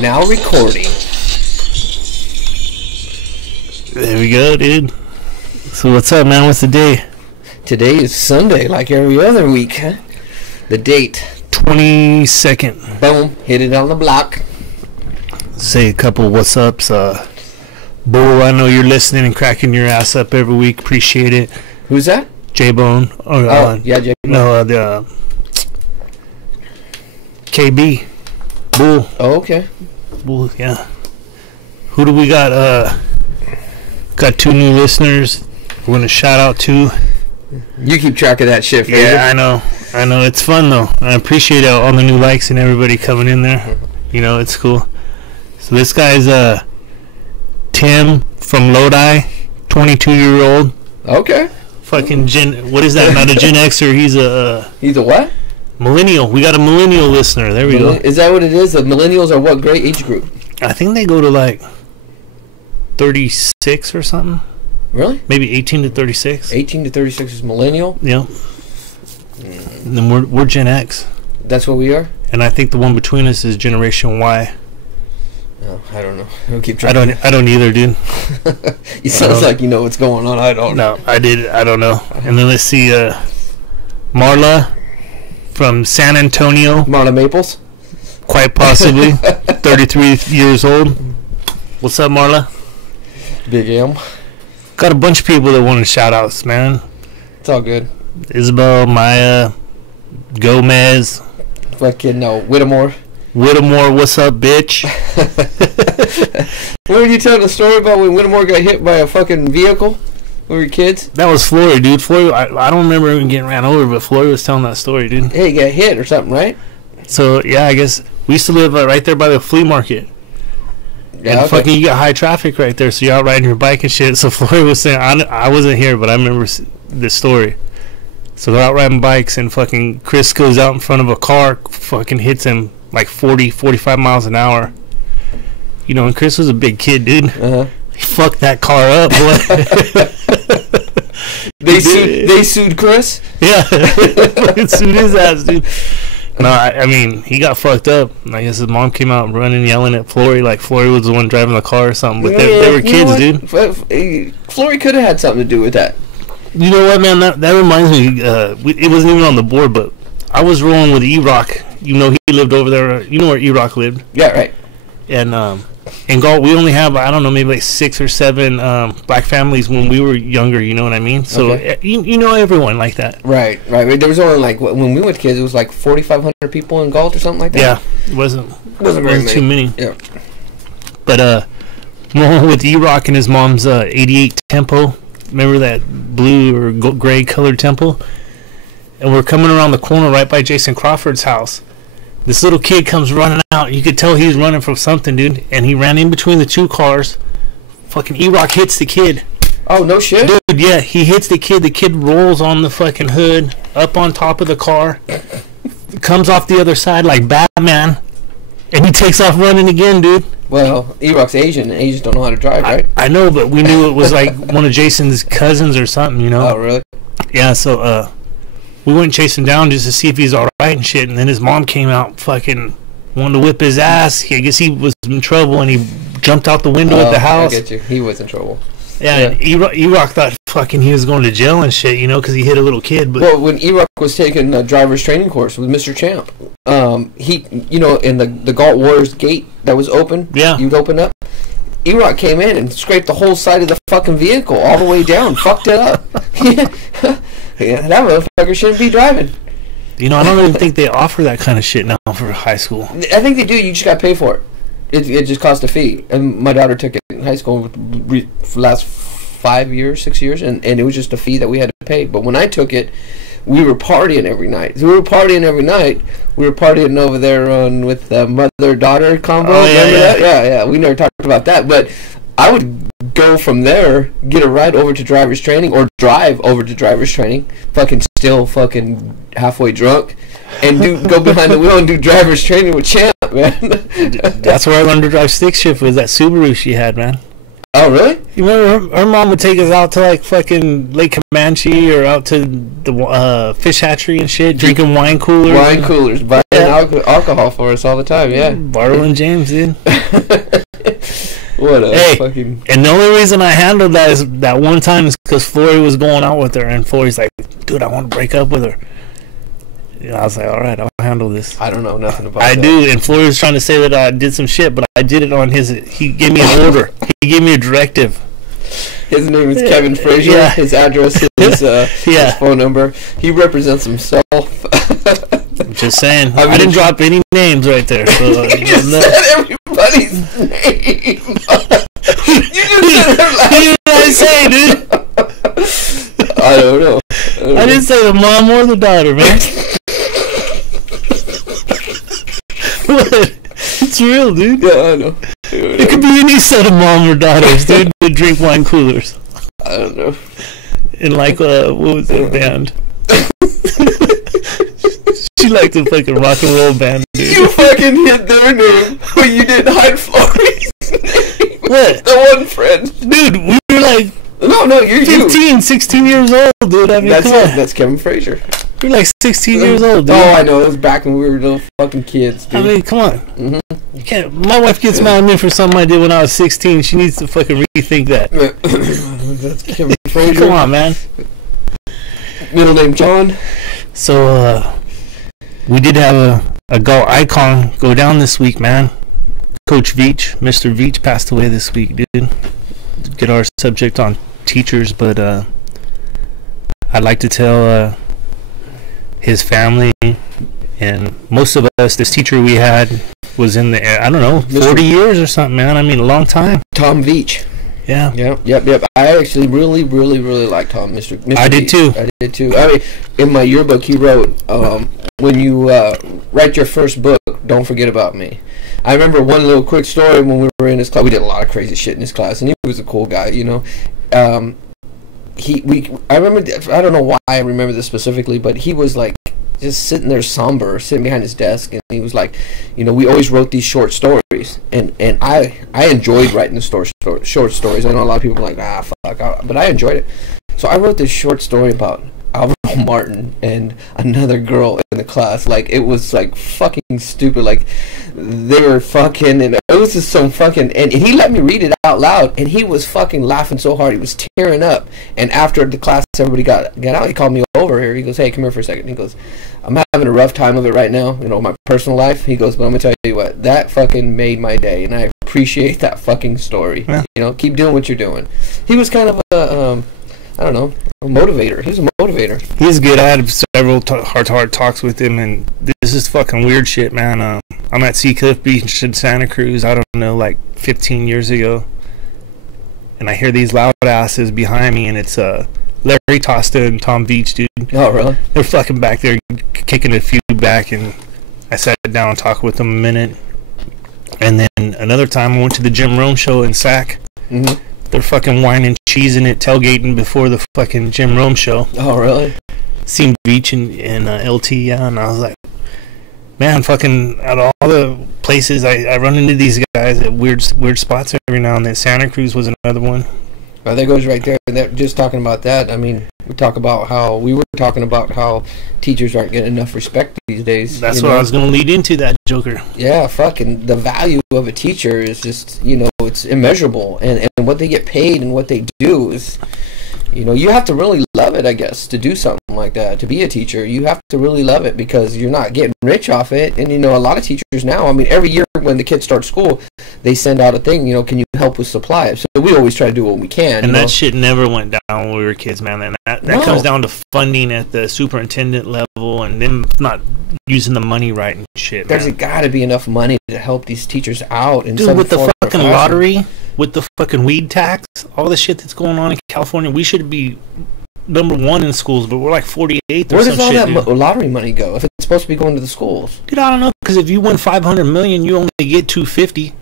Now recording. There we go, dude. So what's up, man? What's the day? Today is Sunday, like every other week, huh? The date. 22nd. Boom. Hit it on the block. Say a couple what's ups. Bull, I know you're listening and cracking your ass up every week. Appreciate it. Who's that? J-Bone. Yeah, J-Bone. No, the KB. Bull. Oh, okay. Bull, yeah. Who do we got? Got 2 new listeners. We're going to shout out to. You keep track of that shit, Fraser. Yeah, I know. It's fun, though. I appreciate all the new likes and everybody coming in there. You know, it's cool. So this guy's Tim from Lodi, 22-year-old. Okay. Fucking what is that? Not a Gen Xer. He's a what? Millennial. We got a millennial listener. There we go. Is that what it is? The millennials are what grade age group? I think they go to like 36 or something. Really? Maybe 18 to 36. 18 to 36 is millennial? Yeah. And then we're Gen X. That's what we are? And I think the one between us is Generation Y. Oh, I don't know. I'll keep track. I don't either, dude. You sounds like you know what's going on. I don't know. No, I don't know. And then let's see, Marla from San Antonio. Marla Maples? Quite possibly. 33 years old. What's up, Marla? Big M. Got a bunch of people that want to shout outs, man. It's all good. Isabel, Maya, Gomez. Fucking no, Whittemore, what's up, bitch? What were you telling the story about when Whittemore got hit by a fucking vehicle when we were kids? That was Flory, dude. Flory, I don't remember even getting ran over, but Flory was telling that story, dude. Hey, he got hit or something, right? So, yeah, I guess we used to live right there by the flea market. Yeah, and okay. fucking you got high traffic right there, so you're out riding your bike and shit. So Flory was saying, I wasn't here, but I remember this story. So they're out riding bikes, and fucking Chris goes out in front of a car, fucking hits him like 40, 45 miles an hour. You know, and Chris was a big kid, dude. Uh-huh. He fucked that car up, boy. They sued Chris? Yeah. Fucking sued his ass, dude. No, I mean, he got fucked up. I guess his mom came out running, yelling at Flory, like Flory was the one driving the car or something. But they were kids, dude. Flory could have had something to do with that. You know what, man? That reminds me. It wasn't even on the board, but I was rolling with E-Rock. You know, he lived over there. You know where E-Rock lived? Yeah, right. And in Galt, we only have, I don't know, maybe like 6 or 7 black families when we were younger. You know what I mean? So okay. you know everyone like that. Right. There was only like when we were kids, it was like 4,500 people in Galt or something like that. Yeah, it wasn't too many. Yeah. But rolling with E-Rock and his mom's 88 Tempo. Remember that blue or gray colored Tempo? And we're coming around the corner right by Jason Crawford's house. This little kid comes running out. You could tell he was running from something, dude. And he ran in between the 2 cars. Fucking E-Rock hits the kid. Oh, no shit? Dude, yeah. He hits the kid. The kid rolls on the fucking hood, up on top of the car. Comes off the other side like Batman. And he takes off running again, dude. Well, E-Rock's Asian, and Asians don't know how to drive, right? I know, but we knew it was like one of Jason's cousins or something, you know? Oh, really? Yeah, so we went and chased him down just to see if he's all right and shit, and then his mom came out fucking wanted to whip his ass. I guess he was in trouble, and he jumped out the window at the house. I get you. He was in trouble. Yeah, and E-Rock thought fucking he was going to jail and shit, you know, because he hit a little kid. But well, when E-Rock was taking a driver's training course with Mr. Champ, he, you know, in the Galt Warriors gate that was open, yeah, you'd open up, E-Rock came in and scraped the whole side of the fucking vehicle all the way down, fucked it up. Yeah, that motherfucker shouldn't be driving. You know, I don't even think they offer that kind of shit now for high school. I think they do. You just got to pay for it. It just costs a fee. And my daughter took it in high school for the last 5 years, 6 years, and it was just a fee that we had to pay. But when I took it, we were partying every night. So we were partying every night. We were partying over there with the mother-daughter combo. Oh, yeah, remember that? Yeah. We never talked about that. But I would go from there, get a ride over to driver's training, or drive over to driver's training, still halfway drunk, and go behind the wheel and do driver's training with Champ, man. That's where I learned to drive stick shift, was that Subaru she had, man. Oh, really? You remember her mom would take us out to like fucking Lake Comanche or out to the fish hatchery and shit, drinking wine coolers. Buying alcohol for us all the time. Yeah, borrowing James, dude. What a fucking... And the only reason I handled that is that one time is because Flory was going out with her, and Flory's like, dude, I want to break up with her. I was like, all right, I'll handle this. I don't know nothing about that. I do, and Flory was trying to say that I did some shit, but I did it on his... He gave me an order. He gave me a directive. His name is Kevin Frazier. Yeah. His address, his phone number. He represents himself. I'm just saying. I didn't drop any names right there. So, you just said everybody's name. You just said her last name. What did I say, dude? I don't know. I didn't say the mom or the daughter, man. What? It's real, dude. Yeah, I know. It could be any set of mom or daughters, dude, that drink wine coolers. I don't know. And like, what was that band? She liked the fucking rock and roll band, dude. You fucking hit their name, but you didn't hide Flory's name. What? The one friend. Dude, we were like... No, you're 15, 16 years old, dude. I mean, that's it. That's Kevin Frazier. You're like 16 years old, dude. Oh, I know. It was back when we were little fucking kids, dude. I mean, come on. Mm-hmm. You can't. My wife gets mad at me for something I did when I was 16. She needs to fucking rethink that. That's Kevin Frazier. Come on, man. Middle name John. So, we did have a Galt icon go down this week, man. Coach Veach, Mr. Veach, passed away this week, dude. Get our subject on teachers, but I'd like to tell his family and most of us, this teacher we had was in the, I don't know, 40 years or something, man. I mean, a long time. Tom Veach. Yeah. Yep. I actually really like Tom, Mr. I did too. I did too. I mean, in my yearbook, he wrote, when you write your first book, don't forget about me. I remember one little quick story when we were in his class. We did a lot of crazy shit in his class, and he was a cool guy, you know. I remember, I don't know why I remember this specifically, but he was like just sitting there somber, sitting behind his desk, and he was like, you know, we always wrote these short stories, and I enjoyed writing the short stories. I know a lot of people are like, fuck, but I enjoyed it. So I wrote this short story about Alvaro Martin and another girl in the class. Like, it was like fucking stupid. Like, they were fucking, and it was just some fucking, and he let me read it out loud, and he was fucking laughing so hard, he was tearing up. And after the class, everybody got out, he called me over here. He goes, hey, come here for a second. He goes, I'm having a rough time of it right now, you know, my personal life. He goes, but I'm gonna tell you what, that fucking made my day, and I appreciate that fucking story. Yeah. You know, keep doing what you're doing. He was kind of a I don't know, a motivator. He's a motivator. He's good. I had several heart-to-heart talks with him, and this is fucking weird shit, man. I'm at Seacliff Beach in Santa Cruz, I don't know, like 15 years ago, and I hear these loud asses behind me, and it's Larry Tosta and Tom Veach, dude. Oh, really? They're fucking back there kicking a few back, and I sat down and talked with them a minute. And then another time I went to the Jim Rome show in Sac. Mm-hmm. They're fucking whining, cheesing it, tailgating before the fucking Jim Rome show. Oh, really? Seen Beach and LT, yeah, and I was like, man, fucking, out of all the places I run into these guys at weird spots every now and then. Santa Cruz was another one. Well, that goes right there. Just talking about that, I mean, we were talking about how teachers aren't getting enough respect these days. That's what I was going to lead into, that joker. Yeah, fucking, the value of a teacher is just, you know, it's immeasurable. And what they get paid and what they do is, you know, you have to really love it, I guess, to do something like that. To be a teacher, you have to really love it because you're not getting rich off it. And, you know, a lot of teachers now, I mean, every year when the kids start school, they send out a thing, you know, can you help with supplies? So we always try to do what we can. And that shit never went down when we were kids, man. And that comes down to funding at the superintendent level and them not using the money right and shit, There's got to be enough money to help these teachers out. Dude, with the fucking lottery, with the fucking weed tax, all the shit that's going on in California, we should be number 1 in schools, but we're like 48th or Where some does all shit, that lottery money go if it's supposed to be going to the schools? Dude, I don't know, because if you win $500 million, you only get $250.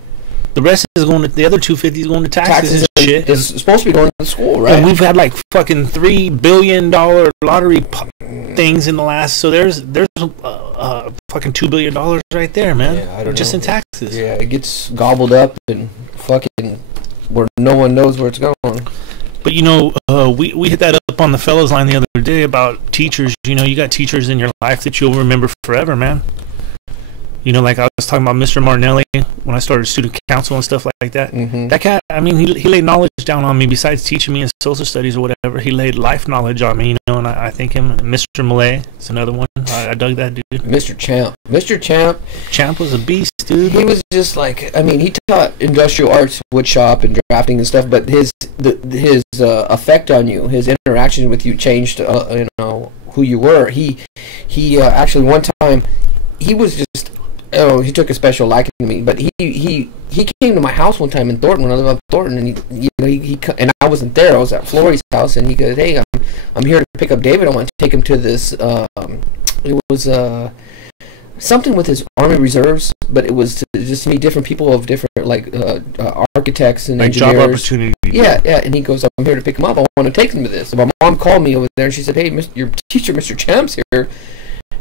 The rest is going to, the other $250 is going to taxes and shit. It's supposed to be going to the school, right? And we've had like fucking $3 billion lottery things in the last, so there's fucking $2 billion right there, man. Yeah, I don't just know. in taxes. Yeah, it gets gobbled up and fucking where no one knows where it's going. But you know, we hit that up on the fellas line the other day about teachers. You know, you got teachers in your life that you'll remember forever, man. You know, like I was talking about Mr. Martinelli when I started student council and stuff like that. Mm-hmm. That cat, I mean, he laid knowledge down on me. Besides teaching me in social studies or whatever, he laid life knowledge on me, you know, and I thank him. Mr. Malay is another one. I dug that dude. Mr. Champ. Mr. Champ. Champ was a beast, dude. He was just like, I mean, he taught industrial arts, wood shop, and drafting and stuff, but his effect on you, his interaction with you changed, you know, who you were. He actually one time, he was just, oh, he took a special liking to me, but he came to my house one time in Thornton when I lived up in Thornton, and he and I wasn't there. I was at Flory's house, and he goes, "Hey, I'm here to pick up David. I want to take him to this." It was something with his Army Reserves, but it was to just meet different people of different like architects and like engineers. Job opportunity. Yeah, and he goes, "I'm here to pick him up. I want to take him to this." So my mom called me over there, and she said, "Hey, your teacher, Mr. Champ's here."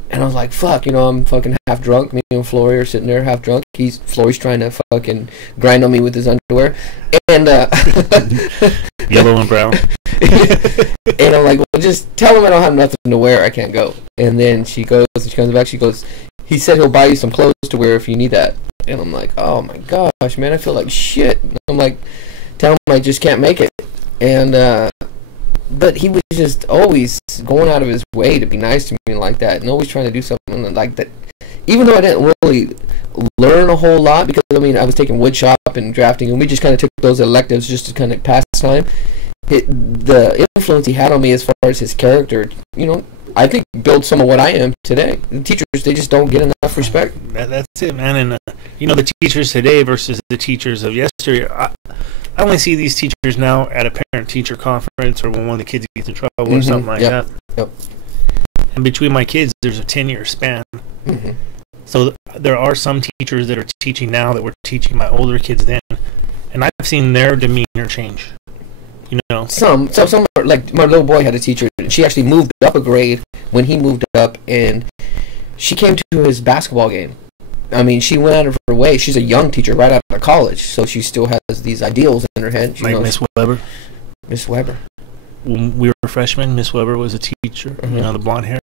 And I was like, fuck, you know, I'm fucking half drunk. Me and Flory are sitting there half drunk. Flory's trying to fucking grind on me with his underwear. And, yellow and brown. And I'm like, well, just tell him I don't have nothing to wear. I can't go. And then she goes, and she comes back, she goes, he said he'll buy you some clothes to wear if you need that. And I'm like, oh my gosh, man, I feel like shit. And I'm like, tell him I just can't make it. And, but he was just always going out of his way to be nice to me like that, and always trying to do something like that. Even though I didn't really learn a whole lot, because I mean I was taking wood shop and drafting, and we just kind of took those electives just to kind of pass time. The influence he had on me as far as his character, you know, I think built some of what I am today. The teachers, they just don't get enough respect. That's it, man. And you know, the teachers today versus the teachers of yesteryear. I only see these teachers now at a parent-teacher conference or when one of the kids gets in trouble or something like that. Yep. And between my kids, there's a 10-year span. Mm-hmm. So there are some teachers that are teaching now that were teaching my older kids then, and I've seen their demeanor change. You know, some are, like my little boy had a teacher, and she actually moved up a grade when he moved up, and she came to his basketball game. I mean, she went out of her way. She's a young teacher right out of college, so she still has these ideals in her head. She like knows. Miss Weber. Miss Weber. When we were freshmen, Miss Weber was a teacher. Mm-hmm. You know, the blonde hair.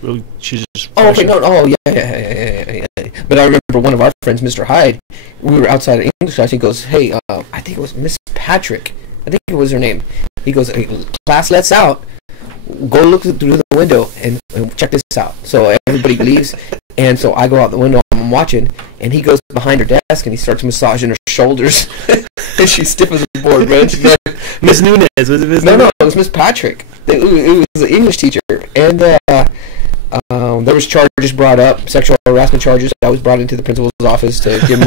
Really, she's just. Oh, okay, no, oh, yeah. But I remember one of our friends, Mr. Hyde. We were outside of English class. He goes, "Hey, I think it was Miss Patrick. I think it was her name." He goes, "Hey, class lets out. Go look through the window and check this out." So everybody leaves, and so I go out the window. I'm watching, and he goes behind her desk and he starts massaging her shoulders, and she's stiff as a board, man. She's like, Miss Nunez, was it Miss? No, it was Miss Patrick. It was an English teacher, and there was charges brought up, sexual harassment charges. I was brought into the principal's office to give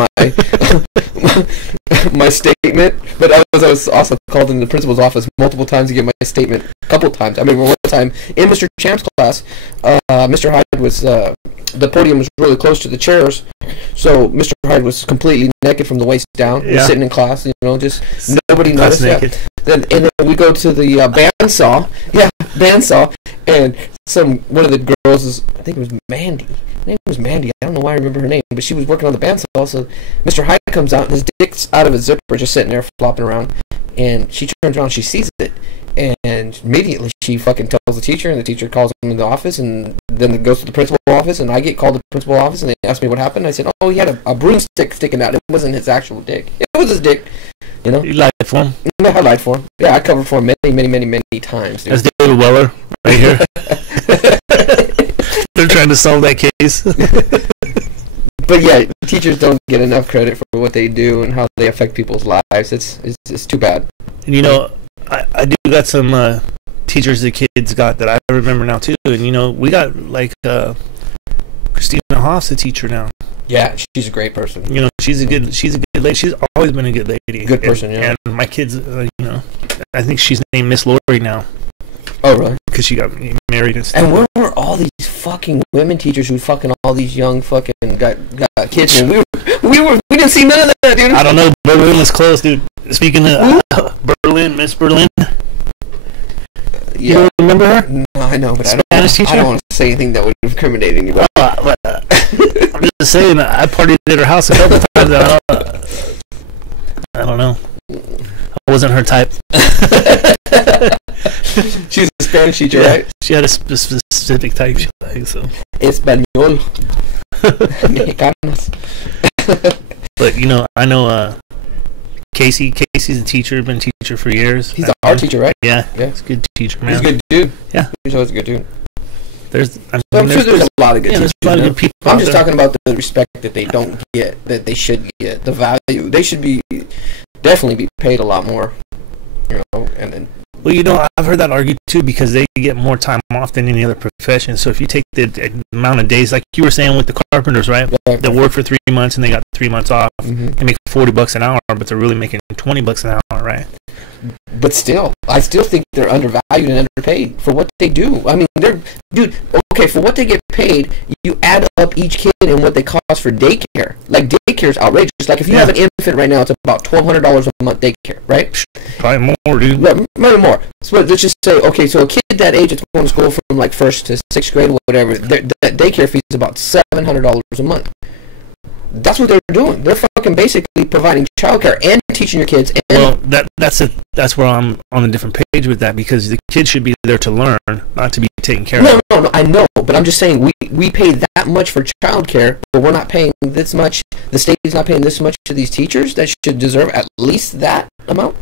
my statement, but I was also called into the principal's office multiple times to give my statement. A couple times. I remember one time in Mr. Champ's class, Mr. Hyde was the podium was really close to the chairs, so Mr. Hyde was completely naked from the waist down. He was sitting in class, you know, just nobody noticed that. And then we go to the bandsaw, and one of the girls is, I think it was Mandy. Her name was Mandy. I don't know why I remember her name, but she was working on the bandsaw. So Mr. Hyde comes out, and his dick's out of his zipper, just sitting there flopping around. And she turns around, she sees it, and immediately she fucking tells the teacher, and the teacher calls him in the office, and then it goes to the principal office, and I get called to the principal office, and they ask me what happened. I said, oh, he had a broomstick sticking out. It wasn't his actual dick. It was his dick. You know? You lied for him? No, I lied for him. Yeah, I covered for him many times. Dude. That's David Weller, right here. They're trying to solve that case. But yeah, teachers don't get enough credit for what they do and how they affect people's lives. It's too bad. And you know, I do got some teachers the kids got that I remember now too. And you know, we got like Christina Hoff's a teacher now. Yeah, she's a great person. You know, she's a good lady. She's always been a good lady. Good person, yeah. And my kids, you know, I think she's named Miss Lori now. Oh, really? Because she got married and stuff. And where were all these fucking women teachers who fucking all these young fucking got kids? And we didn't see none of that, dude. I don't know. Berlin was close, dude. Speaking of Berlin, Miss Berlin. Yeah. You remember her? No, I know, but Spanish teacher? I don't want to say anything that would incriminate anybody. I'm just saying, I partied at her house a couple times. I don't know. I wasn't her type. She's a Spanish teacher, right? She had a specific type she liked, so. Español. Mexicanos. But, you know, I know Casey's a teacher, been a teacher for years. He's an art teacher, right? Yeah. He's a good teacher, man. He's a good dude. Yeah. He's always a good dude. I'm sure there's a lot of good teachers. There's a lot of good people. I'm just talking about the respect that they don't get, that they should get, the value. They should definitely be paid a lot more, you know. And then, well, you know, I've heard that argued too, because they get more time off than any other profession. So if you take the amount of days, like you were saying with the carpenters, right? They work for 3 months and they got 3 months off. They make $40 an hour, but they're really making $20 an hour, right? But still, I still think they're undervalued and underpaid for what they do. I mean, okay, for what they get paid, you add up each kid and what they cost for daycare. Like, daycare is outrageous. Like, if you have an infant right now, it's about $1,200 a month daycare, right? Probably more, dude. Yeah, maybe more. So let's just say, okay, so a kid that age is going to school from like 1st to 6th grade or whatever, that daycare fee is about $700 a month. That's what they're doing. They're fucking basically providing childcare and teaching your kids. And well, that's where I'm on a different page with that, because the kids should be there to learn, not to be taken care of. No, I know, but I'm just saying we pay that much for childcare, but we're not paying this much. The state is not paying this much to these teachers that should deserve at least that amount.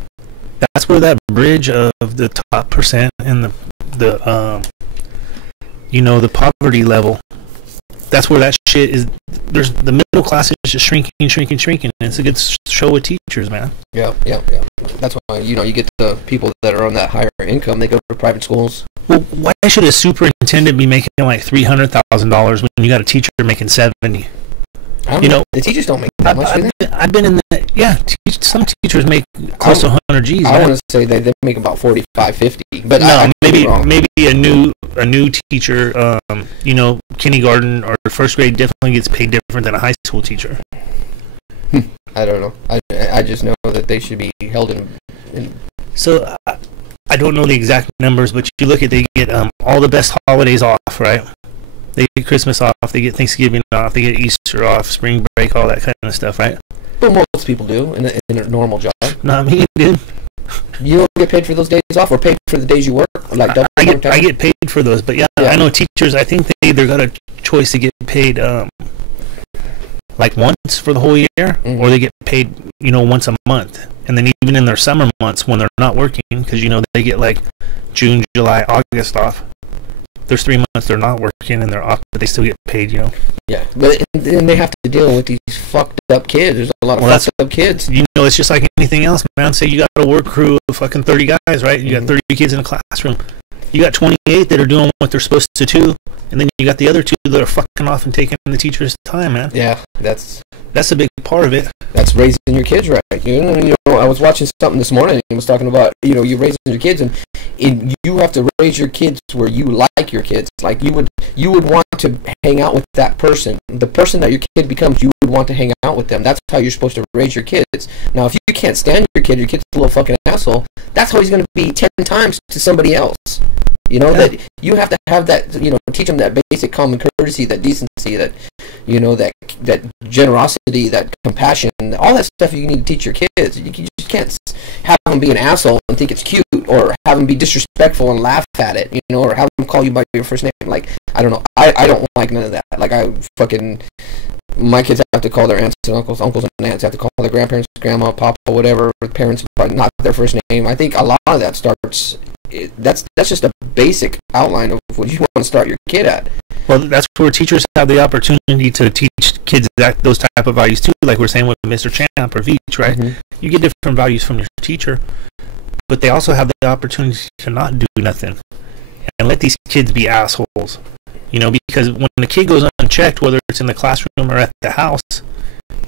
That's where that bridge of the top percent and the you know, the poverty level. That's where that shit is. There's the middle class is just shrinking. And it's a good show with teachers, man. Yeah. That's why, you know, you get the people that are on that higher income, they go to private schools. Well, why should a superintendent be making like $300,000 when you got a teacher making $70,000? You know, the teachers don't make that much. I've been in the some teachers make close to 100 G's. I want to say they make about 45, 50. But no, maybe a new teacher, you know, kindergarten or first grade definitely gets paid different than a high school teacher. I don't know. I just know that they should be held in. So I don't know the exact numbers, but you look at, they get all the best holidays off, right? They get Christmas off, they get Thanksgiving off, they get Easter off, spring break, all that kind of stuff, right? But most people do in a normal job. Not me, dude. You don't get paid for those days off, or paid for the days you work? Like double I get paid for those, but yeah, I know teachers, I think they either got a choice to get paid like once for the whole year, or they get paid, you know, once a month. And then even in their summer months when they're not working, because, you know, they get like June, July, August off. There's 3 months they're not working and they're off, but they still get paid, you know. Yeah, but then they have to deal with these fucked up kids. There's a lot of fucked up kids. You know, it's just like anything else, man. Say you got a work crew of fucking 30 guys, right? You got 30 kids in a classroom. You got 28 that are doing what they're supposed to do, and then you got the other 2 that are fucking off and taking the teacher's time, man. Yeah, that's a big part of it. That's raising your kids right. You know, I was watching something this morning, and it was talking about, you know, you raising your kids, and you have to raise your kids where you like your kids. Like, you would want to hang out with that person. The person that your kid becomes, you would want to hang out with them. That's how you're supposed to raise your kids. Now, if you can't stand your kid's a little fucking asshole, that's how he's going to be 10 times to somebody else. You know, that you have to have that, you know, teach them that basic common courtesy, that decency, that, you know, that generosity, that compassion, all that stuff you need to teach your kids. You just can't have them be an asshole and think it's cute, or have them be disrespectful and laugh at it, you know, or have them call you by your first name. Like, I don't know. I don't like none of that. Like, my kids have to call their aunts and uncles and aunts have to call their grandparents, grandma, papa, whatever, parents, but not their first name. I think a lot of that starts, that's just a basic outline of what you want to start your kid at. Well, that's where teachers have the opportunity to teach kids those type of values too, like we're saying with Mr. Champ or Veach, right? You get different values from your teacher, but they also have the opportunity to not do nothing and let these kids be assholes. You know, because when the kid goes unchecked, whether it's in the classroom or at the house,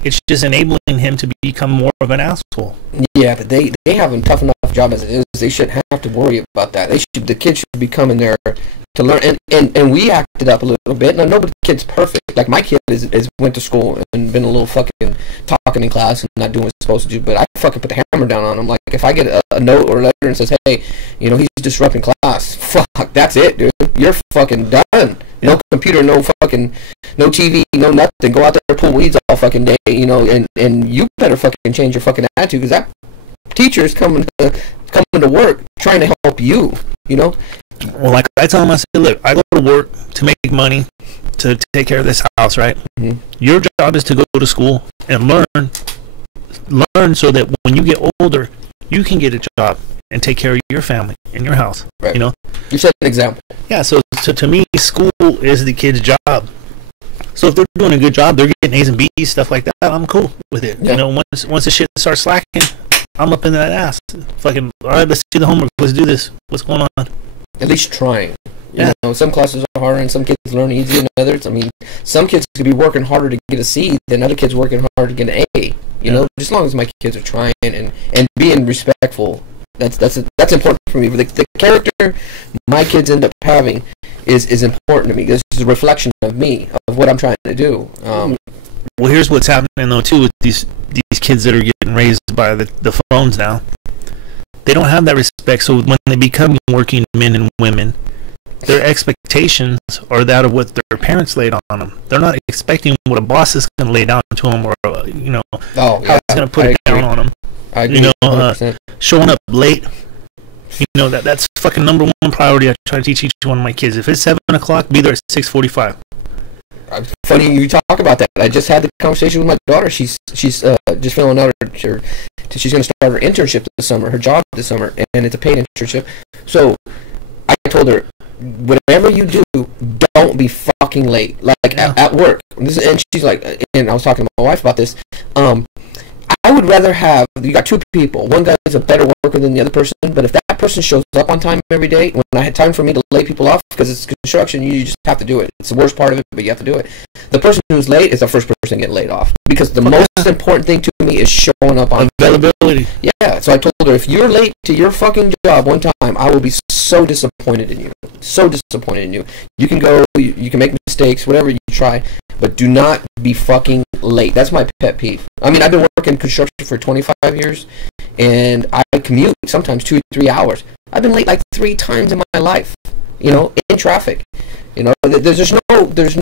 it's just enabling him to become more of an asshole. Yeah, but they have a tough enough job as it is. They shouldn't have to worry about that. The kids should be coming there to learn. And we acted up a little bit. Now, nobody's kid's perfect. Like, my kid is went to school and been a little fucking talking in class and not doing what he's supposed to do. But I fucking put the hammer down on him. Like, if I get a note or a letter and says, hey, you know, he's disrupting class, fuck, that's it, dude. You're fucking done. No computer, no TV, no nothing. Go out there and pull weeds all fucking day, you know, and you better fucking change your fucking attitude, because that teacher is coming to work trying to help you. You know. Well, like I tell them, I say, look, I go to work to make money to take care of this house, right? Mm-hmm. Your job is to go to school and learn so that when you get older, you can get a job and take care of your family and your house. Right. You know. You set an example. Yeah. So to me, school is the kid's job. So if they're doing a good job, they're getting A's and B's, stuff like that. I'm cool with it. Yeah. You know, once the shit starts slacking, I'm up in that ass. Fucking, all right, let's do the homework. Let's do this. What's going on? At least trying. Yeah. You know, some classes are harder and some kids learn easier than others. I mean, some kids could be working harder to get a C than other kids working harder to get an A. You know, just as long as my kids are trying and being respectful, that's important for me. The character my kids end up having is important to me. This is a reflection of me, of what I'm trying to do. Well, here's what's happening though too with these kids that are getting raised by the phones now. They don't have that respect, so when they become working men and women, their expectations are that of what their parents laid on them. They're not expecting what a boss is going to lay down to them, or how he's going to put it down on them. I agree. You know, showing up late. You know, that's fucking number one priority. I try to teach each one of my kids. If it's 7 o'clock, be there at 6:45. Funny you talk about that. I just had the conversation with my daughter. She's just filling out her she's going to start her internship this summer, her job this summer, and it's a paid internship. So I told her, whatever you do, don't be fucking late. Like at work. And she's like, and I was talking to my wife about this. I would rather have, you got two people. One guy is a better worker than the other person, but if that person shows up on time every day, when I had time for me to lay people off, because it's construction, you just have to do it. It's the worst part of it, but you have to do it. The person who's late is the first person to get laid off, because the most important thing to me is showing up on availability. Yeah, so I told her, if you're late to your fucking job one time, I will be so disappointed in you. So disappointed in you. You can go, you can make mistakes, whatever you try, but do not be fucking late. That's my pet peeve. I mean, I've been working construction for 25 years, and I commute sometimes 2 or 3 hours. I've been late like 3 times in my life, you know, in traffic. You know, there's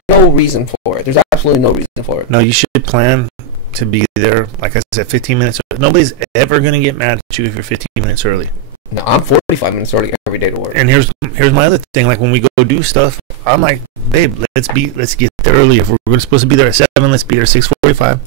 no reason for it. There's absolutely no reason for it. No, you should plan to be there, like I said, 15 minutes early. Nobody's ever going to get mad at you if you're 15 minutes early. No, I'm 45 minutes early every day to work. And here's my other thing. Like when we go do stuff, I'm like, babe, let's get there early. If we're supposed to be there at 7, let's be there at 6:45.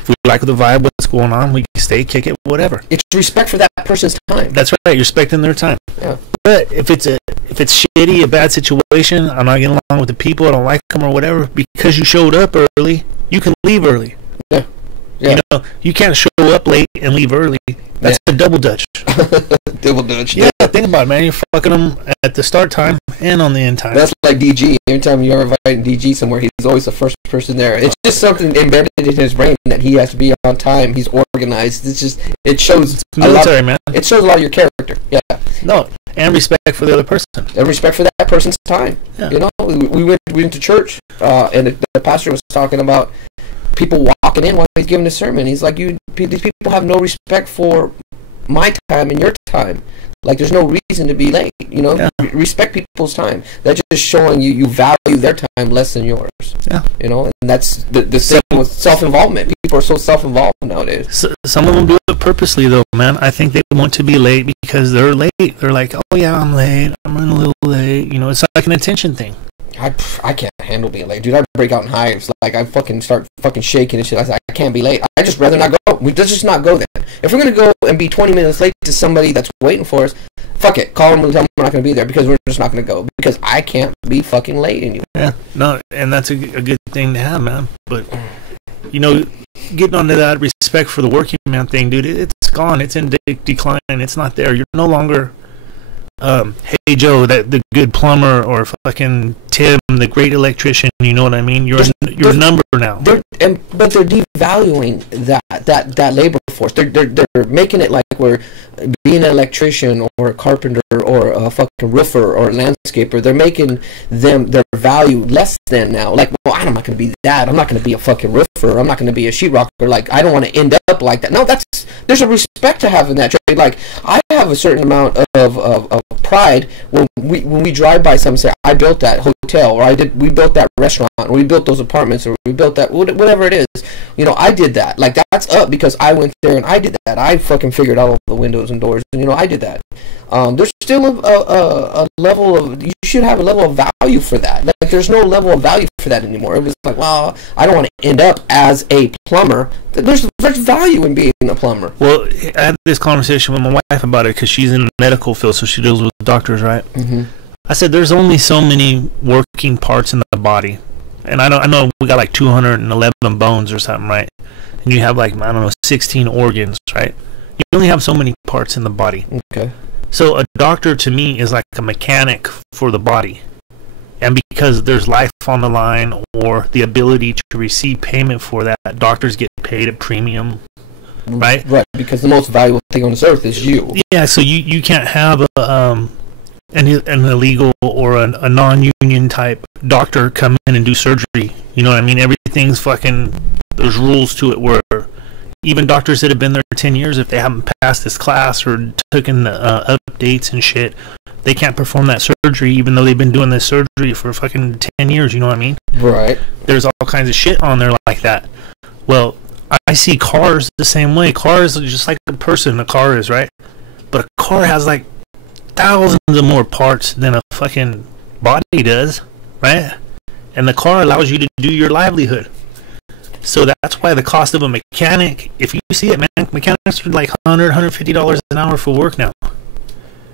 If we like the vibe, what's going on, we can stay, kick it, whatever. It's respect for that person's time. That's right. You're respecting their time. Yeah. But if it's shitty, a bad situation, I'm not getting along with the people, I don't like them or whatever, because you showed up early, you can leave early. Yeah. Yeah. You know, you can't show up late and leave early. That's a double dutch. Double dutch. Yeah, think about it, man. You're fucking them at the start time and on the end time. That's like DG. Every time you're inviting DG somewhere, he's always the first person there. It's just something embedded in his brain that he has to be on time. He's organized. It shows military, man. It shows a lot of your character. Yeah. No, and respect for the other person. And respect for that person's time. Yeah. You know, we went to church, and the pastor was talking about people walking in while he's giving a sermon. He's like, these people have no respect for my time and your time. Like, there's no reason to be late. You know, respect people's time. That's just showing you value their time less than yours. Yeah. You know, and that's the same with self-involvement. People are so self-involved nowadays. So, some of them do it purposely, though, man. I think they want to be late because they're late. They're like, oh yeah, I'm late. I'm running a little late. You know, it's like an attention thing. I can't handle being late, dude. I break out in hives. Like, I fucking start fucking shaking and shit. I can't be late. I just rather not go. Let's just not go there. If we're gonna go and be 20 minutes late to somebody that's waiting for us, fuck it. Call them and tell them we're not gonna be there, because we're just not gonna go, because I can't be fucking late anymore. Yeah, no, and that's a good thing to have, man. But you know, getting onto that respect for the working man thing, dude, it's gone. It's in decline. It's not there. You're no longer hey Joe, the good plumber, or fucking Tim, the great electrician. You know what I mean? You're a number now. But they're devaluing that labor force. They're making it like we're being an electrician or a carpenter or a fucking roofer or a landscaper. They're making their value less than now. Like, well, I'm not going to be that. I'm not going to be a fucking roofer. I'm not going to be a sheetrocker. Like, I don't want to end up like that. No, there's a respect to having that trade. Like, I have a certain amount of pride when we drive by something and say, I built that hotel, or we built that restaurant, or we built those apartments, or we built that, whatever it is. You know, I did that. Like, that's up because I went there and I did that. I fucking figured out all the windows and doors, and, you know, I did that. there's still a level of, you should have a level of value for that. Like, there's no level of value for that anymore. It was like, well, I don't want to end up as a plumber. There's value in being a plumber. Well, I had this conversation with my wife about it because she's in the medical field, so she deals with doctors, right? Mm-hmm. I said there's only so many working parts in the body, and I know we got like 211 bones or something, right? And you have like, I don't know, 16 organs, right? You only have so many parts in the body. Okay. So a doctor to me is like a mechanic for the body. And because there's life on the line or the ability to receive payment for that, doctors get paid a premium, right? Right, because the most valuable thing on this earth is you. Yeah, so you can't have an illegal or a non-union type doctor come in and do surgery. You know what I mean? Everything's fucking, there's rules to it where even doctors that have been there 10 years, if they haven't passed this class or taken updates and shit, they can't perform that surgery even though they've been doing this surgery for fucking 10 years, you know what I mean? Right. There's all kinds of shit on there like that. Well, I see cars the same way. Cars are just like a person a car is, right? But a car has like thousands of more parts than a fucking body does, right? And the car allows you to do your livelihood. So that's why the cost of a mechanic, if you see it, man, mechanics are like $100, $150 an hour for work now.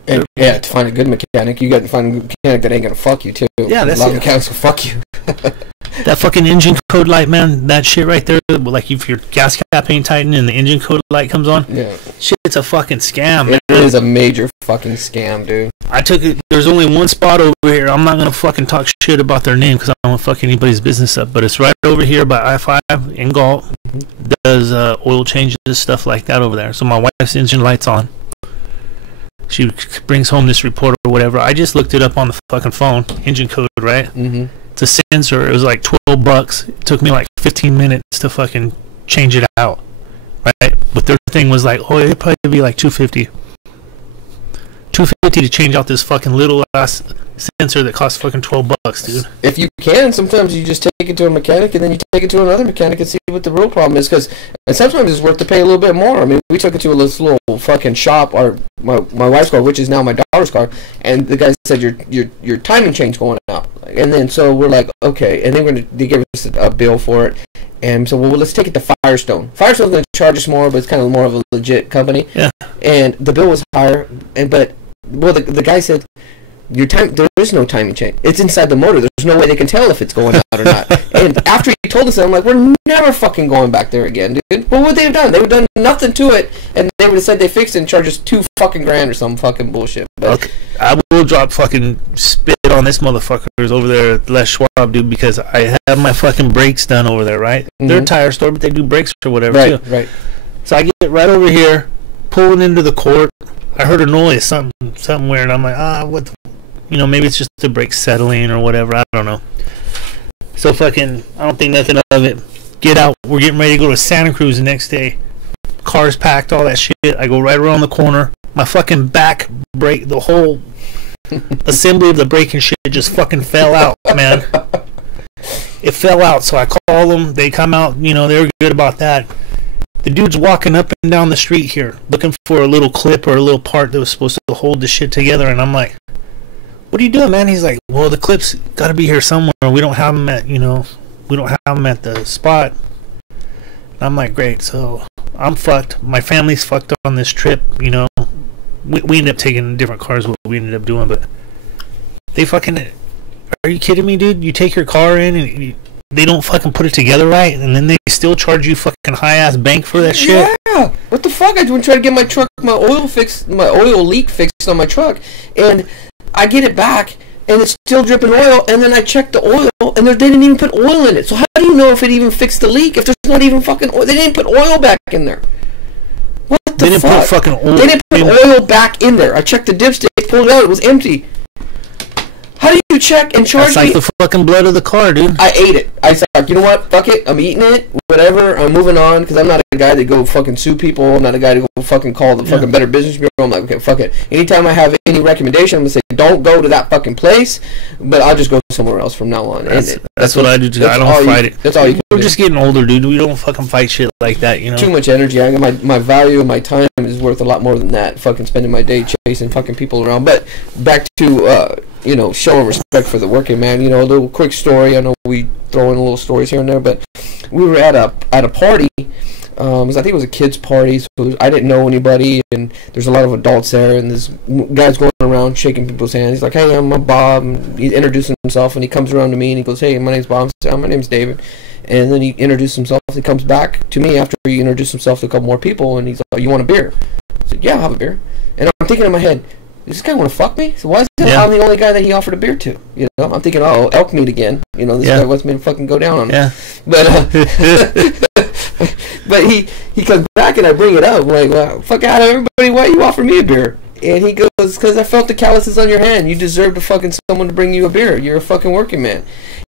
And, yeah, to find a good mechanic, you got to find a good mechanic that ain't gonna fuck you too. Yeah, that's a lot of mechanics will fuck you. That fucking engine code light, man, that shit right there, like if your gas cap ain't tightened and the engine code light comes on, yeah, shit's a fucking scam, man. It is a major fucking scam, dude. I took it, there's only one spot over here, I'm not gonna fucking talk shit about their name because I don't want to fuck anybody's business up, but it's right over here by I-5 in Galt. Does oil changes, stuff like that over there. So my wife's engine light's on. She brings home this report or whatever. I just looked it up on the fucking phone. Engine code, right? Mm-hmm. It's a sensor. It was like $12. It took me like 15 minutes to fucking change it out, right? But their thing was like, oh, it'd probably be like $250. $250 to change out this fucking little ass sensor that costs fucking $12, dude. If you can, sometimes you just take it to a mechanic and then you take it to another mechanic and see what the real problem is. And sometimes it's worth to pay a little bit more. I mean, we took it to this little fucking shop, or my wife's car, which is now my daughter's car, and the guy said your timing chain's going out. And then so we're like, okay, and then they gave us a bill for it. And so, well, let's take it to Firestone. Firestone's going to charge us more, but it's kind of more of a legit company. Yeah. And the bill was higher, but the guy said, there is no timing chain. It's inside the motor. There's no way they can tell if it's going out or not. And after he told us that, I'm like, we're never fucking going back there again, dude. What would they have done? They would have done nothing to it, and they would have said they fixed it and charged us $2 fucking grand or some fucking bullshit. But okay. I will drop fucking spit on this motherfuckers over there at Les Schwab, dude, because I have my fucking brakes done over there, right? Mm-hmm. They're a tire store, but they do brakes or whatever, too. Right. So I get right over here, pulling into the court. I heard a noise, something weird. I'm like, what the, maybe it's just the brake settling or whatever. I don't know. So fucking, I don't think nothing of it. Get out. We're getting ready to go to Santa Cruz the next day. Car's packed, all that shit. I go right around the corner. My fucking back brake, the whole assembly of the brake and shit just fucking fell out, man. It fell out. So I call them. They come out. They're good about that. The dude's walking up and down the street here, looking for a little clip or a little part that was supposed to hold the shit together, and I'm like, what are you doing, man? He's like, well, the clip's got to be here somewhere. We don't have them at, we don't have them at the spot. And I'm like, great, so I'm fucked. My family's fucked on this trip, We ended up taking different cars, what we ended up doing, but they fucking, are you kidding me, dude? You take your car in and they don't fucking put it together right, and then they still charge you fucking high-ass bank for that shit? Yeah! What the fuck? I went try to get my truck, my oil leak fixed on my truck, and I get it back, and it's still dripping oil, and then I check the oil, and they didn't even put oil in it. So how do you know if it even fixed the leak if there's not even fucking oil? They didn't put oil back in there. What the fuck? They didn't put fucking oil. They didn't put oil back in there. I checked the dipstick, pulled it out, it was empty. How do you check and charge That's me? like the fucking blood of the car, dude. I ate it. I was like, you know what? Fuck it. I'm eating it. Whatever. I'm moving on because I'm not a guy that go fucking sue people. I'm not a guy to go fucking call the fucking Better Business Bureau. I'm like, okay, fuck it. Anytime I have any recommendation, I'm gonna say, don't go to that fucking place, but I'll just go somewhere else from now on. That's what I do too. I don't fight it. That's all you can do. We're just getting older, dude. We don't fucking fight shit like that, you know. Too much energy. I got my value and my time is worth a lot more than that. Fucking spending my day chasing fucking people around. But back to you know, showing respect for the working man. You know, a little quick story. I know we throw in little stories here and there, but we were at a party. I think it was a kids' party, so I didn't know anybody, and there's a lot of adults there, and this guy's going around shaking people's hands. He's like, "Hey, I'm Bob." And he introduces himself, and he comes around to me, and he goes, "Hey, my name's Bob." I say, "Oh, my name's David." And then he introduces himself. He comes back to me after he introduced himself to a couple more people, and he's like, "Oh, you want a beer?" I said, "Yeah, I'll have a beer." And I'm thinking in my head, does this guy want to fuck me? So why is I'm the only guy that he offered a beer to? You know, I'm thinking, oh, elk meat again. You know, this guy wants me to fucking go down on him. Yeah. But but he comes back and I bring it up. I'm like, well, fuck out of everybody. Why you offer me a beer? And he goes, because I felt the calluses on your hand. You deserve to fucking someone to bring you a beer. You're a fucking working man.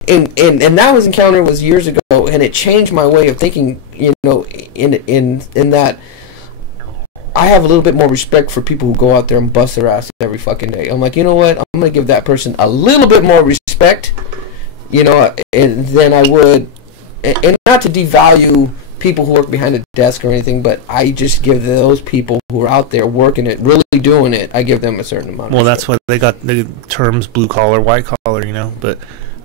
And that was encounter was years ago, and it changed my way of thinking. You know, in that. I have a little bit more respect for people who go out there and bust their ass every fucking day. I'm like, you know what? I'm going to give that person a little bit more respect, you know, than I would, and not to devalue people who work behind a desk or anything, but I just give those people who are out there working it, really doing it, I give them a certain amount of respect. That's why they got the terms blue collar, white collar, you know, but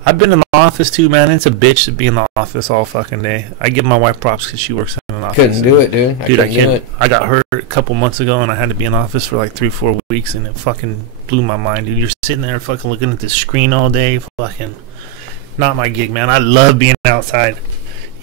I've been in the office too, man. It's a bitch to be in the office all fucking day. I give my wife props because she works in an office. Couldn't do it, dude. I can't. I got hurt a couple months ago, and I had to be in the office for like 3-4 weeks, and it fucking blew my mind, dude. You're sitting there fucking looking at the screen all day. Fucking not my gig, man. I love being outside.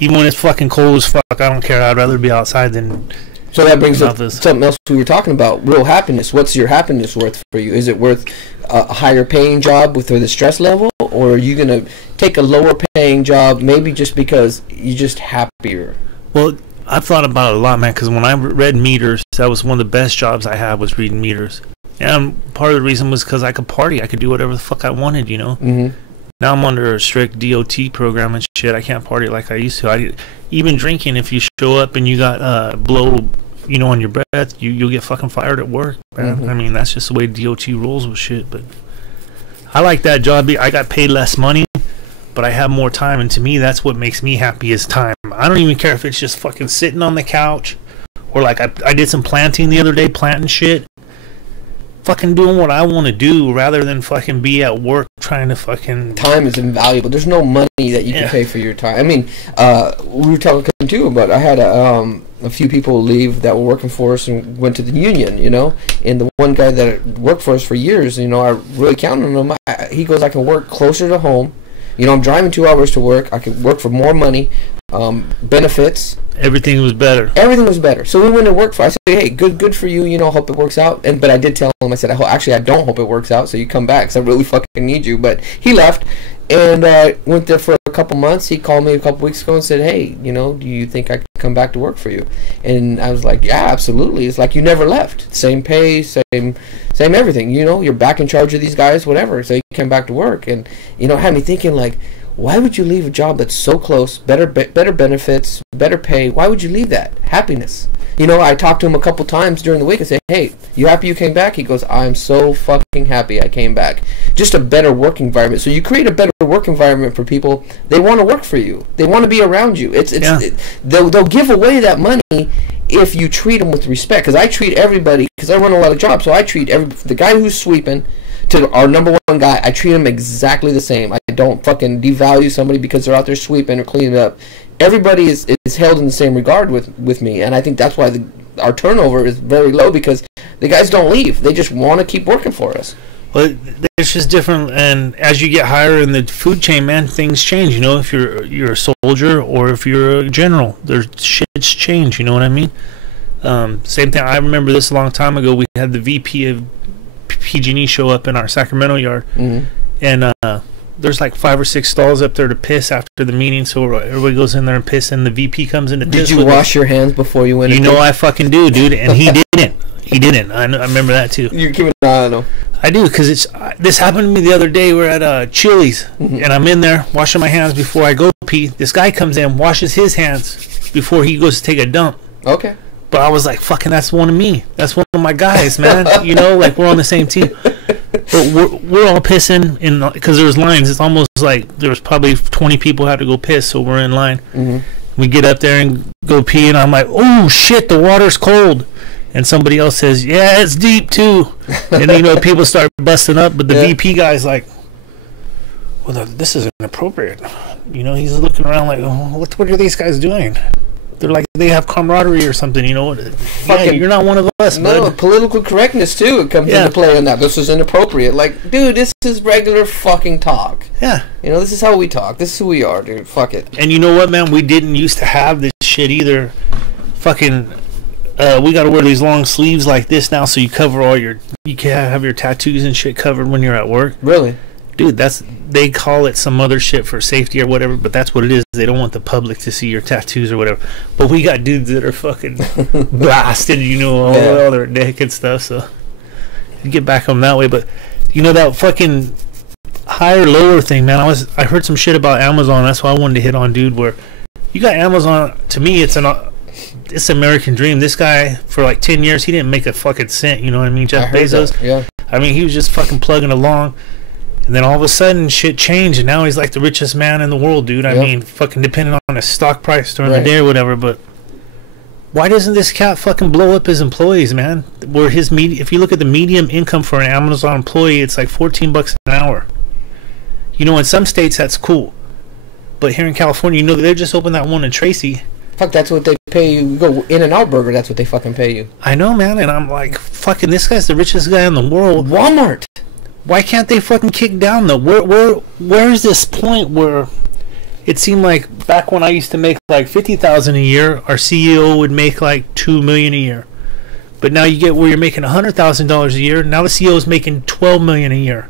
Even when it's fucking cold as fuck, I don't care. I'd rather be outside than... So that brings up something else we were talking about, real happiness. What's your happiness worth for you? Is it worth a higher paying job with the stress level, or are you going to take a lower paying job maybe just because you're just happier? Well, I've thought about it a lot, man, because when I read meters, that was one of the best jobs I had, was reading meters. And part of the reason was because I could party. I could do whatever the fuck I wanted, you know? Mm-hmm. Now I'm under a strict DOT program and shit. I can't party like I used to. Even drinking, if you show up and you got blow, you know, on your breath, you'll get fucking fired at work, man. Mm-hmm. I mean, that's just the way DOT rolls with shit. But I like that job. I got paid less money, but I have more time, and to me, that's what makes me happy is time. I don't even care if it's just fucking sitting on the couch, or like I did some planting the other day, planting shit. Fucking doing what I want to do rather than fucking be at work trying to fucking... Time is invaluable. There's no money that you can pay for your time. I mean, we were talking too about, I had a few people leave that were working for us and went to the union, you know, and the one guy that worked for us for years, you know, I really counted on him. He goes, I can work closer to home. You know, I'm driving 2 hours to work. I can work for more money, benefits. Everything was better. Everything was better. So we went to work for. I said, "Hey, good for you. You know, hope it works out." But I did tell him. I said, "Actually, I don't hope it works out. So you come back, because I really fucking need you." But he left, and went there for a couple months. He called me a couple weeks ago and said, "Hey, you know, do you think I could come back to work for you?" And I was like, "Yeah, absolutely." It's like you never left. Same pay, same everything. You know, you're back in charge of these guys, whatever. So you came back to work, and you know, it had me thinking like, why would you leave a job that's so close, better benefits, better pay? Why would you leave that? Happiness. You know, I talked to him a couple times during the week and said, "Hey, you happy you came back?" He goes, "I'm so fucking happy I came back." Just a better work environment. So you create a better work environment for people. They want to work for you. They want to be around you. They'll give away that money if you treat them with respect. Because I treat everybody, because I run a lot of jobs, so I treat the guy who's sweeping to our number one guy, I treat him exactly the same. I don't fucking devalue somebody because they're out there sweeping or cleaning up. Everybody is held in the same regard with me, and I think that's why our turnover is very low, because the guys don't leave. They just want to keep working for us. Well, it's just different, and as you get higher in the food chain, man, things change. You know, if you're a soldier or if you're a general, there's shit's change. You know what I mean? Same thing. I remember this a long time ago. We had the VP of PG&E show up in our Sacramento yard, and there's like 5 or 6 stalls up there to piss after the meeting, so everybody goes in there and piss, and the VP comes in to piss. Did you wash your hands before you went? You know I fucking do, dude, and he didn't. I remember that too. You're keeping an eye on him. I do, because this happened to me the other day. We're at Chili's, and I'm in there washing my hands before I go pee. This guy comes in, washes his hands before he goes to take a dump. Okay. But I was like, fucking, that's one of me. That's one of my guys, man. You know, like, we're on the same team. But we're all pissing, because there was lines. It's almost like there was probably 20 people who had to go piss, so we're in line. We get up there and go pee, and I'm like, oh, shit, the water's cold. And somebody else says, yeah, it's deep too. And you know, people start busting up, but the VP guy's like, well, this is inappropriate. You know, he's looking around like, oh, what are these guys doing? They're like, they have camaraderie or something, you know. Fucking, you're not one of us, no, bud. Political correctness too, it comes into play on that. This is inappropriate. Like, dude, this is regular fucking talk. Yeah. You know, this is how we talk. This is who we are, dude. Fuck it. And you know what, man? We didn't used to have this shit either. Fucking... we gotta wear these long sleeves like this now, so you cover all you can't have your tattoos and shit covered when you're at work. Really? Dude, they call it some other shit for safety or whatever, but that's what it is. They don't want the public to see your tattoos or whatever. But we got dudes that are fucking blasted, you know, all their dick and stuff, so you get back on that way. But you know, that fucking higher lower thing, man, I heard some shit about Amazon. That's why I wanted to hit on, dude, where you got Amazon. To me, it's American dream. This guy, for like 10 years, he didn't make a fucking cent, you know what I mean? Jeff Bezos. That, yeah. I mean, he was just fucking plugging along, and then all of a sudden shit changed, and now he's like the richest man in the world, dude. I mean, fucking depending on his stock price during the day or whatever. But why doesn't this cat fucking blow up his employees, man? Where his if you look at the median income for an Amazon employee, it's like $14 an hour. You know, in some states that's cool, but here in California, you know, they just opened that one in Tracy. Fuck, that's what they pay you. You go In-N-Out Burger, that's what they fucking pay you. I know, man, and I'm like, fucking, this guy's the richest guy in the world. Walmart. Why can't they fucking kick down, though? Where is this point where it seemed like back when I used to make like $50,000 a year, our CEO would make like $2 million a year. But now you get where you're making $100,000 a year. Now the CEO is making $12 million a year.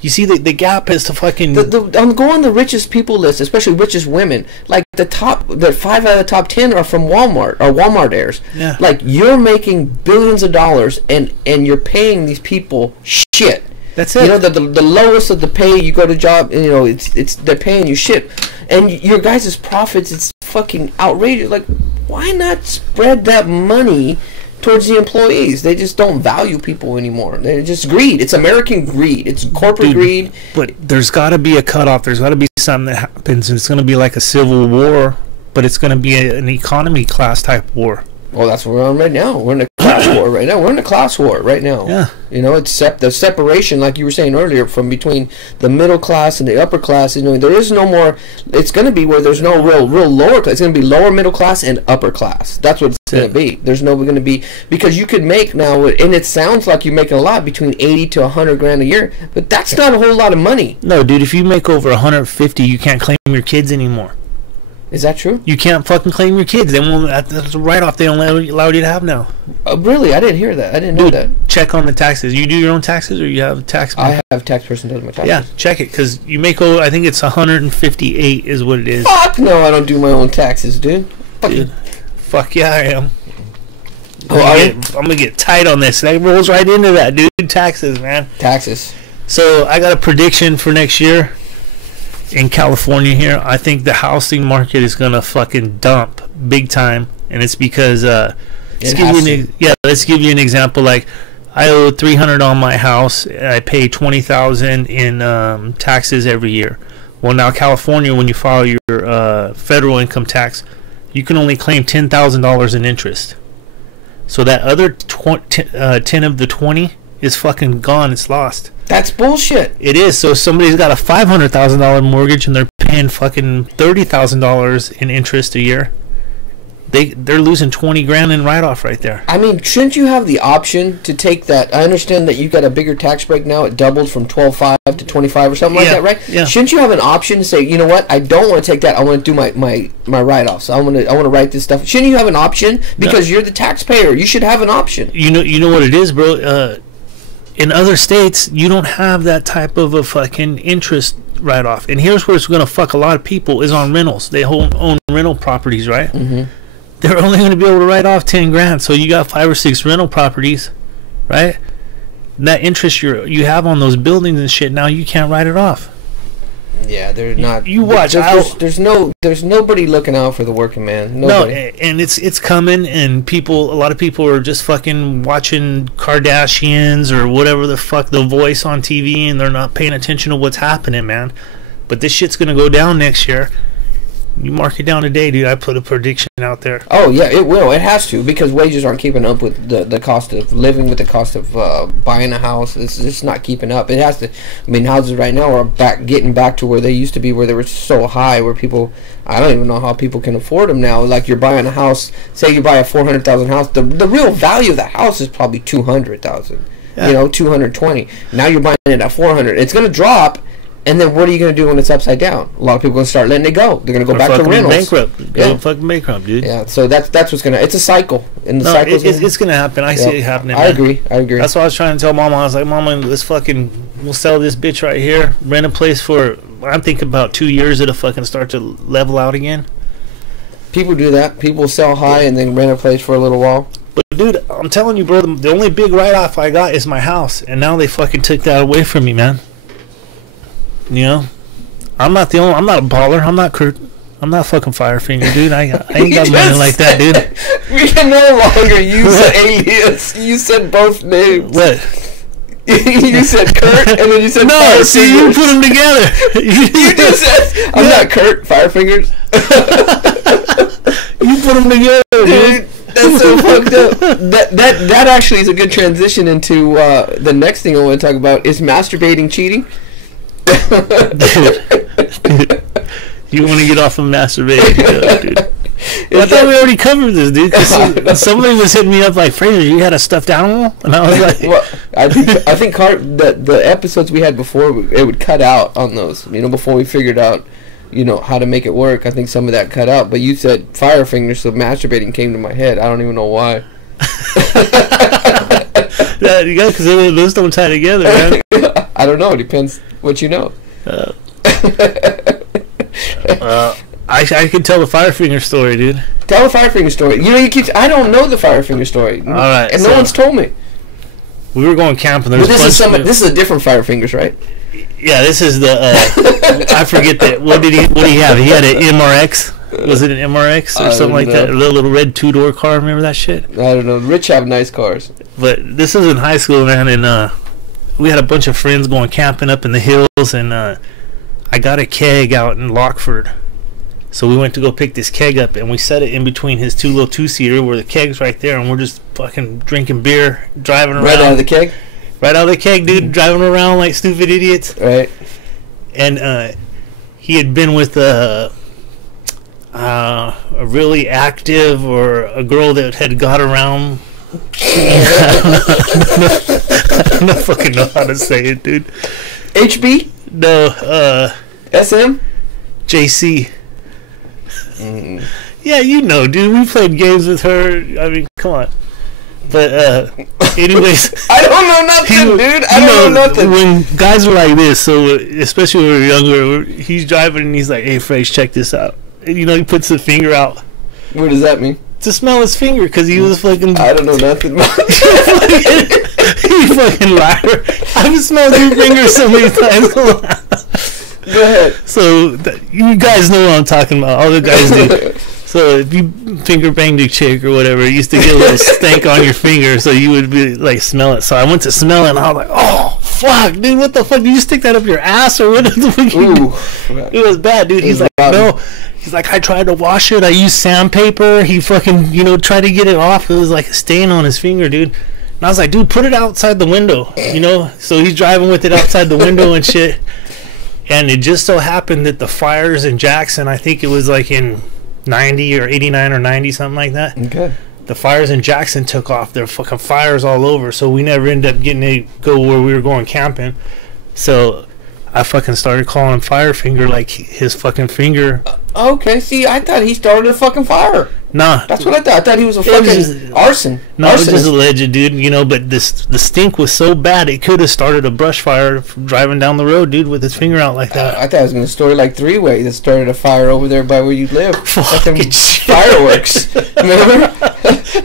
You see, the gap is to fucking... Go on the richest people list, especially richest women. Like, the 5 out of the top 10 are from Walmart, or Walmart heirs. Yeah. Like, you're making billions of dollars, and you're paying these people shit. That's it. You know, the lowest of the pay, you go to job, you know, they're paying you shit. And your guys' profits, it's fucking outrageous. Like, why not spread that money towards the employees? They just don't value people anymore. They're just greed. It's American greed. It's corporate greed. But there's got to be a cutoff. There's got to be something that happens, and it's going to be like a civil war, but it's going to be an economy class type war. Well, that's what we're on right now. We're in a class war right now. We're in a class war right now. Yeah. You know, it's the separation, like you were saying earlier, from between the middle class and the upper class. You know, there is no more. It's going to be where there's no real lower class. It's going to be lower middle class and upper class. That's what it's going to be. There's no going to be, because you could make now, and it sounds like you're making a lot, between 80 to 100 grand a year, but that's not a whole lot of money. No, dude. If you make over 150, you can't claim your kids anymore. Is that true? You can't fucking claim your kids. They won't. That's a write-off they don't allow you to have now. Really? I didn't hear that. I didn't know that. Check on the taxes. You do your own taxes, or you have a tax? I have a tax person does my taxes. Yeah, check it, because you make over. I think it's 158 is what it is. Fuck no, I don't do my own taxes, dude. Fuck yeah, I am. I'm gonna get tight on this. That rolls right into that, dude. Taxes, man. Taxes. So I got a prediction for next year. In California here, I think the housing market is gonna fucking dump big time, and it's because let's give you an example. Like, I owe $300 on my house. I pay $20,000 in taxes every year. Well, now California, when you file your federal income tax, you can only claim $10,000 in interest. So that other 10 of the 20 is fucking gone. It's lost. That's bullshit. It is. So somebody's got a $500,000 mortgage and they're paying fucking $30,000 in interest a year. They're losing 20 grand in write-off right there. I mean, shouldn't you have the option to take that? I understand that you've got a bigger tax break now. It doubled from 12.5 to 25 or something like that, right? Yeah. Shouldn't you have an option to say, you know what? I don't want to take that. I want to do my write-offs. I want to write this stuff. Shouldn't you have an option? Because you're the taxpayer. You should have an option. You know what it is, bro. In other states, you don't have that type of a fucking interest write-off. And here's where it's going to fuck a lot of people is on rentals. They own rental properties, right? Mm-hmm. They're only going to be able to write off 10 grand. So you got 5 or 6 rental properties, right? that interest you have on those buildings and shit, now you can't write it off. Yeah, they're not. You watch. There's nobody looking out for the working man. Nobody. No, and it's coming, and a lot of people are just fucking watching Kardashians or whatever the fuck, The Voice on TV, and they're not paying attention to what's happening, man. But this shit's gonna go down next year. You mark it down today, dude. I put a prediction out there. Oh yeah, it will. It has to, because wages aren't keeping up with the cost of living, with the cost of buying a house. It's just not keeping up. It has to. I mean, houses right now are getting back to where they used to be, where they were so high, where people. I don't even know how people can afford them now. Like, you're buying a house. Say you buy a $400,000 house. The real value of the house is probably $200,000. Yeah. You know, $220. Now you're buying it at $400. It's gonna drop. And then what are you going to do when it's upside down? A lot of people are going to start letting it go. They're going to go back to rentals. Bankrupt. Go fucking bankrupt, dude. Yeah, so that's what's going to... It's a cycle. And the it's going to happen. I see it happening, man. I agree. That's what I was trying to tell Mama. I was like, Mama, we'll sell this bitch right here. Rent a place for... I'm thinking about 2 years it'll fucking start to level out again. People do that. People sell high and then rent a place for a little while. But, dude, I'm telling you, bro, the only big write-off I got is my house. And now they fucking took that away from me, man. You know, I'm not a baller. I'm not Kurt. I'm not fucking Firefinger, dude. I ain't got money like that, dude. We can no longer use an alias. You said both names. What? You said Kurt, and then you said no. Firefingers. See, you put them together. You just said I'm not Kurt. Firefingers. You put them together, dude. That's so fucked up. That actually is a good transition into the next thing I want to talk about is masturbating cheating. Dude, you want to get off of masturbating, dude. I thought we already covered this, dude. Cause somebody was hitting me up like, Fraser, you had a stuffed animal? And I was like... Well, I think the episodes we had before, it would cut out on those. You know, before we figured out, you know, how to make it work. I think some of that cut out. But you said Firefinger, so masturbating came to my head. I don't even know why. Yeah, because those don't tie together, man. I don't know. It depends what you know. I can tell the Firefinger story, dude. Tell the Firefinger story. You know, I don't know the Firefinger story. All right, and no one's told me. We were going camping. This is a different Firefingers, right? Yeah, this is the. I forget that. What did he have? He had an MRX. Was it an MRX or something like that? A little red 2-door car. Remember that shit? I don't know. Rich have nice cars. But this is in high school, man, and we had a bunch of friends going camping up in the hills, and I got a keg out in Lockford. So we went to go pick this keg up, and we set it in between his two little 2-seater where the keg's right there, and we're just fucking drinking beer, driving around. Right out of the keg? Right out of the keg, dude, driving around like stupid idiots. Right. And he had been with a really active, or a girl that had got around. I don't fucking know how to say it, dude. HB? No, SM? JC. Yeah, you know, dude. We played games with her. I mean, come on. But anyways, I don't know nothing, dude. I don't know nothing. When guys are like this, so especially when we were younger, he's driving and he's like, "Hey, Fraser, check this out." And, you know, he puts the finger out. What does that mean? To smell his finger, because he was fucking... I don't know nothing about You fucking liar. I've smelled your finger so many times. Go ahead. So, you guys know what I'm talking about. All the guys do. So, if you finger banged a chick or whatever, it used to get a little stank on your finger, so you would be like, smell it. So, I went to smell it, and I was like, oh, fuck, dude, what the fuck? Did you stick that up your ass, or what the fuck? Ooh. It was bad, dude. He's like, no. He's like, I tried to wash it. I used sandpaper. He fucking, tried to get it off. It was like a stain on his finger, dude. And I was like, dude, put it outside the window, So he's driving with it outside the window and shit. And it just so happened that the fires in Jackson, I think it was like in 90 or 89 or 90, something like that. Okay. The fires in Jackson took off. There were fucking fires all over. So we never ended up getting to go where we were going camping. So I fucking started calling him Firefinger, like his fucking finger. Okay, see, I thought he started a fucking fire. Nah. That's what I thought. I thought he was a fucking arson. No, it was just alleged, dude, but the stink was so bad, it could have started a brush fire driving down the road, dude, with his finger out like that. I thought it was going to story like Three-Way that started a fire over there by where you live. Like them fireworks. Remember?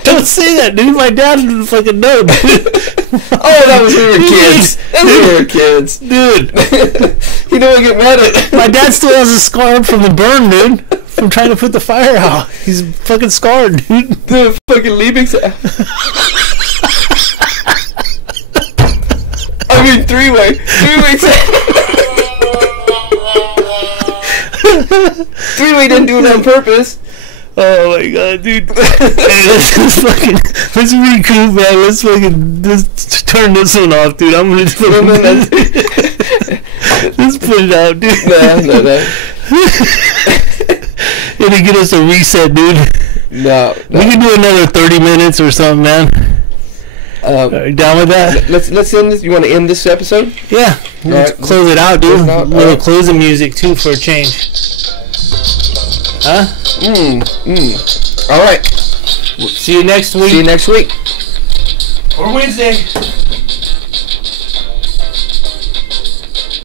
Don't say that, dude. My dad didn't fucking know, dude. Oh, that was when we were kids. That was when we were kids. Dude. You don't get mad at it. My dad still has a scar from the burn, dude. From trying to put the fire out. He's fucking scarred, dude. The fucking leaving. I mean, three-way. Three-way didn't do it on purpose. Oh my god, dude. Hey, let's recoup, man. Let's turn this one off, dude. I'm gonna let's put it out, dude. No. It'll get us a reset, dude. No. We can do another 30 minutes or something, man. Are you down with that? Let's end this. You want to end this episode? Yeah. Let's close it out, dude. A little closing music too for a change. Huh? All right. See you next week. Or Wednesday.